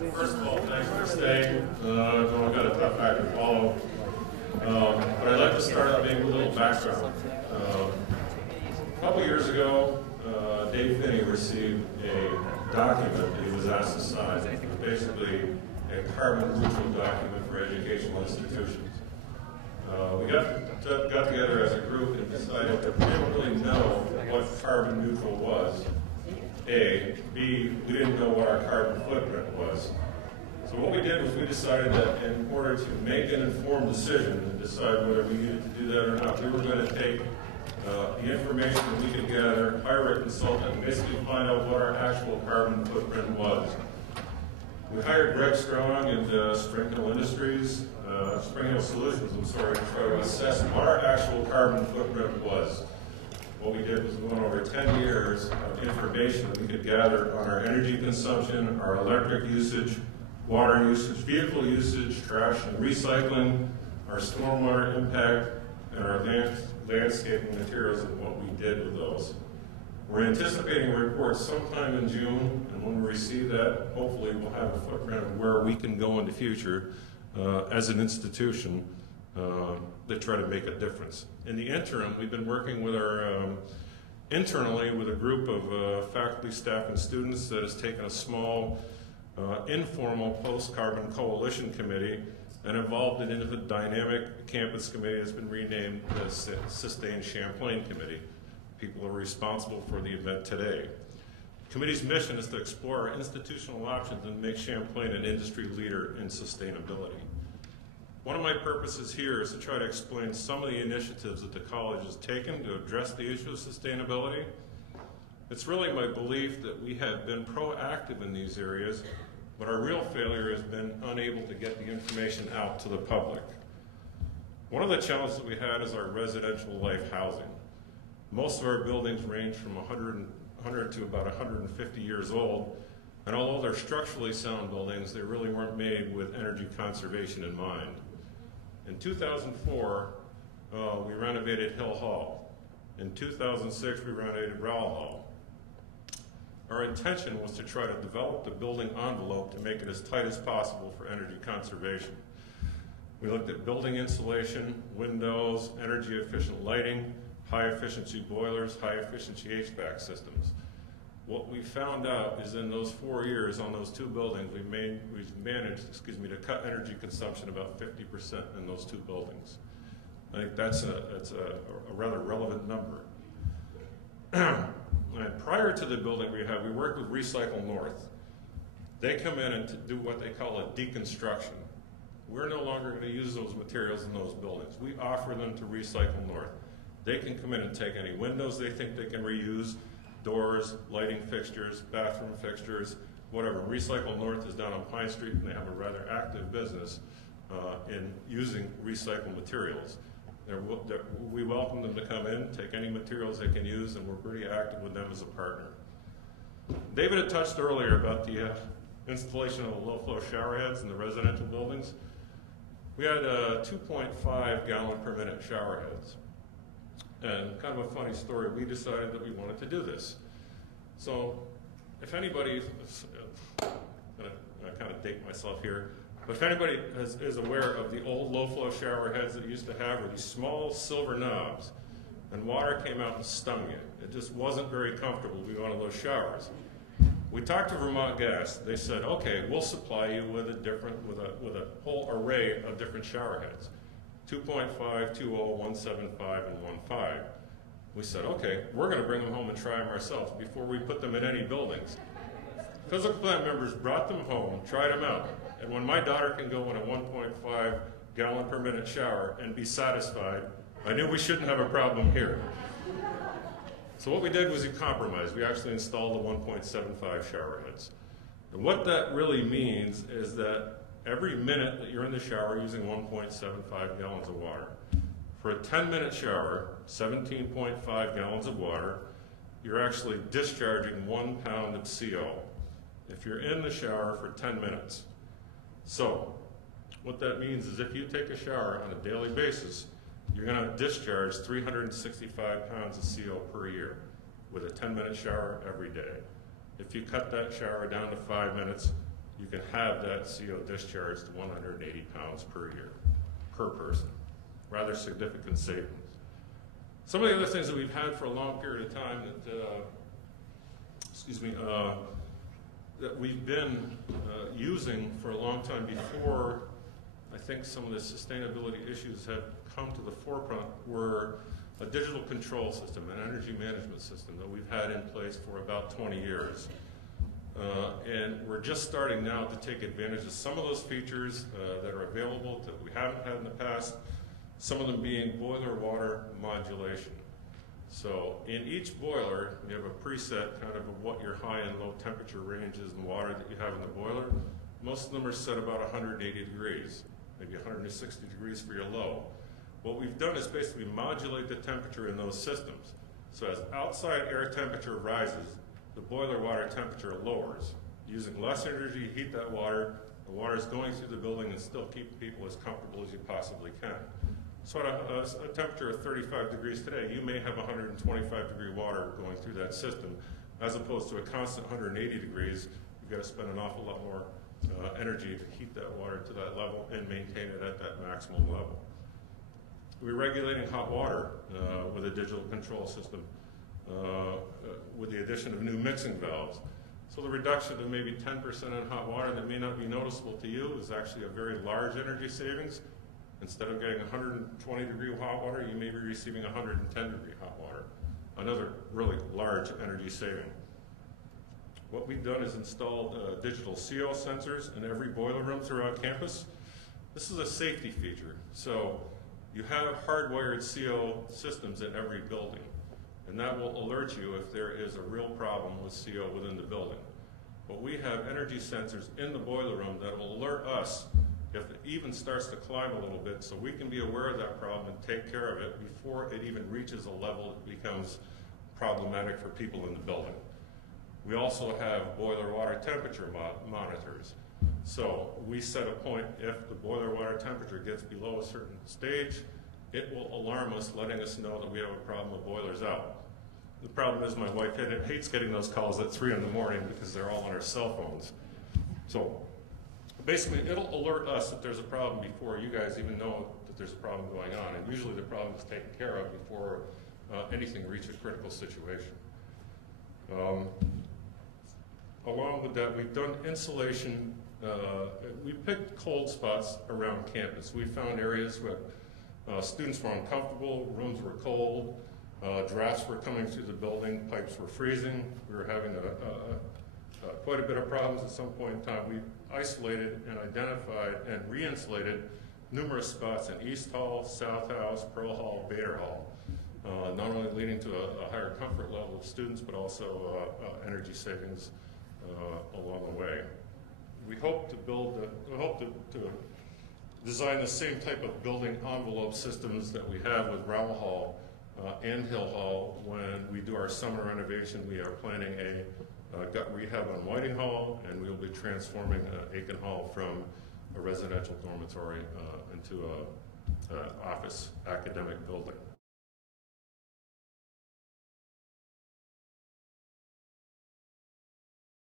First of all, thanks for staying. I know I've got a tough act to follow. But I'd like to start out maybe with a little background. A couple years ago, Dave Finney received a document that he was asked to sign, basically a carbon neutral document for educational institutions. We got together as a group and decided that we didn't really know what carbon neutral was. A. B. We didn't know what our carbon footprint was. So what we did was we decided that in order to make an informed decision and decide whether we needed to do that or not, we were going to take the information that we could gather, hire a consultant, and basically find out what our actual carbon footprint was. We hired Greg Strong and Spring Hill Industries, Spring Hill Solutions, to try to assess what our actual carbon footprint was. What we did was we went over 10 years of information that we could gather on our energy consumption, our electric usage, water usage, vehicle usage, trash and recycling, our stormwater impact, and our landscaping materials and what we did with those. We're anticipating a report sometime in June, and when we receive that, hopefully we'll have a footprint of where we can go in the future as an institution to try to make a difference. In the interim, we've been working with our internally with a group of faculty, staff, and students that has taken a small informal post-carbon coalition committee and evolved it into a dynamic campus committee that's been renamed the Sustained Champlain Committee. People are responsible for the event today. The committee's mission is to explore our institutional options and make Champlain an industry leader in sustainability. One of my purposes here is to try to explain some of the initiatives that the college has taken to address the issue of sustainability. It's really my belief that we have been proactive in these areas, but our real failure has been unable to get the information out to the public. One of the challenges that we had is our residential life housing. Most of our buildings range from 100 to about 150 years old, and although they're structurally sound buildings, they really weren't made with energy conservation in mind. In 2004, we renovated Hill Hall. In 2006, we renovated Rowell Hall. Our intention was to try to develop the building envelope to make it as tight as possible for energy conservation. We looked at building insulation, windows, energy efficient lighting, high efficiency boilers, high efficiency HVAC systems. What we found out is in those 4 years on those two buildings, we've managed to cut energy consumption about 50% in those two buildings. I think that's a rather relevant number. And prior to the building we worked with Recycle North. They come in and do what they call a deconstruction. We're no longer going to use those materials in those buildings. We offer them to Recycle North. They can come in and take any windows they think they can reuse, doors, lighting fixtures, bathroom fixtures, whatever. Recycle North is down on Pine Street, and they have a rather active business in using recycled materials. We welcome them to come in, take any materials they can use, and we're pretty active with them as a partner. David had touched earlier about the installation of the low-flow shower heads in the residential buildings. We had 2.5 gallon per minute shower heads. And kind of a funny story, we decided that we wanted to do this. So if anybody, I kind of date myself here, but if anybody is aware of the old low-flow shower heads that you used to have, were these small silver knobs, and water came out and stung you. It just wasn't very comfortable to be one of those showers. We talked to Vermont Gas. They said, okay, we'll supply you with a whole array of different shower heads. 2.5, 2.0, 1.75, and 1.5. We said, okay, we're going to bring them home and try them ourselves before we put them in any buildings. Physical plant members brought them home, tried them out, and when my daughter can go in a 1.5 gallon per minute shower and be satisfied, I knew we shouldn't have a problem here. So what we did was we compromised. We actually installed the 1.75 shower heads. And what that really means is that every minute that you're in the shower using 1.75 gallons of water. For a 10-minute shower, 17.5 gallons of water, you're actually discharging 1 pound of CO if you're in the shower for 10 minutes. So what that means is if you take a shower on a daily basis, you're going to discharge 365 pounds of CO per year with a 10-minute shower every day. If you cut that shower down to 5 minutes, you can have that CO discharged to 180 pounds per year, per person. Rather significant savings. Some of the other things that we've had for a long period of time that we've been using for a long time before I think some of the sustainability issues have come to the forefront were a digital control system, an energy management system that we've had in place for about 20 years. And we're just starting now to take advantage of some of those features that are available that we haven't had in the past, some of them being boiler water modulation. So in each boiler, you have a preset kind of what your high and low temperature range is in water that you have in the boiler. Most of them are set about 180 degrees, maybe 160 degrees for your low. What we've done is basically modulate the temperature in those systems. So as outside air temperature rises, the boiler water temperature lowers. Using less energy to heat that water, the water is going through the building and still keeping people as comfortable as you possibly can. So at a temperature of 35 degrees today, you may have 125 degree water going through that system, as opposed to a constant 180 degrees. You've got to spend an awful lot more energy to heat that water to that level and maintain it at that maximum level. We're regulating hot water with a digital control system with the addition of new mixing valves. So the reduction of maybe 10% in hot water that may not be noticeable to you is actually a very large energy savings. Instead of getting 120 degree hot water, you may be receiving 110 degree hot water. Another really large energy saving. What we've done is installed digital CO sensors in every boiler room throughout campus. This is a safety feature. So you have hardwired CO systems in every building, and that will alert you if there is a real problem with CO within the building. But we have energy sensors in the boiler room that will alert us if it even starts to climb a little bit, so we can be aware of that problem and take care of it before it even reaches a level that becomes problematic for people in the building. We also have boiler water temperature monitors. So we set a point, if the boiler water temperature gets below a certain stage, it will alarm us, letting us know that we have a problem with boilers out. The problem is my wife hates getting those calls at 3 in the morning because they're all on her cell phones. So basically, it'll alert us that there's a problem before you guys even know that there's a problem going on. And usually the problem is taken care of before anything reaches a critical situation. Along with that, we've done insulation. We picked cold spots around campus. We found areas where students were uncomfortable, rooms were cold, drafts were coming through the building, pipes were freezing. We were having quite a bit of problems at some point in time. We isolated and identified and re-insulated numerous spots in East Hall, South House, Pearl Hall, Bader Hall, not only leading to a higher comfort level of students, but also energy savings along the way. We hope to design the same type of building envelope systems that we have with Rowell Hall and Hill Hall. When we do our summer renovation, we are planning a gut rehab on Whiting Hall, and we will be transforming Aiken Hall from a residential dormitory into an office academic building.